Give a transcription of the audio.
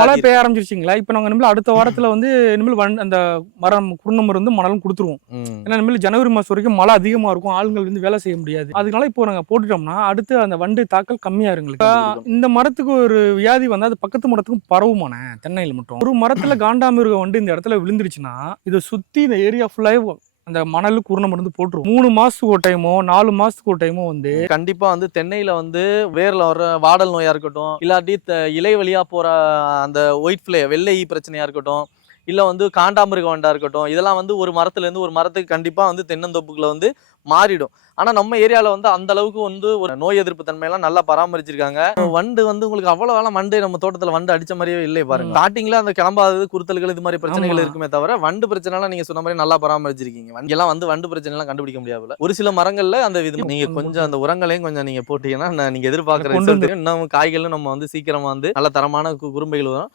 மழை பெய்ய ஆரம்பிச்சிருச்சிங்களா? இப்போ நாங்கள் இனிமேல் அடுத்த வாரத்தில் வந்து இனிமேல் வன் அந்த மரம் குறுநம்பர் வந்து மணலும் கொடுத்துருவோம். ஏன்னா இனிமேல் ஜனவரி மாதம் வரைக்கும் மழை அதிகமாக இருக்கும். ஆளுங்கள் வந்து வேலை செய்ய முடியாது. அதனால இப்போ நாங்கள் போட்டுட்டோம்னா அடுத்து அந்த வண்டு தாக்கல் கம்மியாக எங்களுக்கு இந்த மரத்துக்கு ஒரு வியாதி வந்து அது பக்கத்து மரத்துக்கும் பரவுமானே தென்னையில் மட்டும். ஒரு மரத்தில் காண்டாமிருகம் வந்து இந்த இடத்துல விழுந்துருச்சுன்னா இதை சுற்றி இந்த ஏரியா ஃபுல்லாகவே அந்த மணல் குருணை மருந்து போட்டுரும் மூணு மாசத்துக்கு ஒரு டைமோ நாலு மாசத்துக்கு ஒரு டைமோ வந்து கண்டிப்பா வந்து தென்னையில வந்து வேர்ல வர வாடல் நோயா இருக்கட்டும் இல்லாட்டி த- இலை வழியா போற அந்த ஒயிட் ஃபிளே வெள்ளை பிரச்சனையா இருக்கட்டும் இல்ல வந்து காண்டாமிருக வண்டா இருக்கட்டும் இதெல்லாம் வந்து ஒரு மரத்துல இருந்து ஒரு மரத்துக்கு கண்டிப்பா வந்து தென்னந்தோப்புக்குள்ள வந்து மாறிடும். ஆனா நம்ம ஏரியால வந்து அந்த அளவுக்கு வந்து ஒரு நோய் எதிர்ப்பு தன்மையெல்லாம் நல்லா பராமரிச்சிருக்காங்க. வண்டு வந்து உங்களுக்கு அவ்வளவு வேலை வண்டு நம்ம தோட்டத்துல வண்டு அடிச்ச மாதிரியே இல்லை பாருங்க. ஸ்டார்டிங்ல அந்த கிளம்பாதது குருத்தல்கள் இது மாதிரி பிரச்சனைகள். இருக்குமே தவிர வண்டு பிரச்சனை எல்லாம் நீங்க சொன்ன மாதிரி நல்லா பராமரிச்சிருக்கீங்க. வண்டு எல்லாம் வந்து வண்டு பிரச்சனை எல்லாம் கண்டுபிடிக்க முடியாது ஒரு சில மரங்கள்ல அந்த இது நீங்க கொஞ்சம் அந்த உரங்களையும் கொஞ்சம் நீங்க போட்டீங்கன்னா நான் நீங்க எதிர்பார்க்கற இன்னும் காய்களும் நம்ம வந்து சீக்கிரமா வந்து நல்ல தரமான குறும்பைகள் வரும்.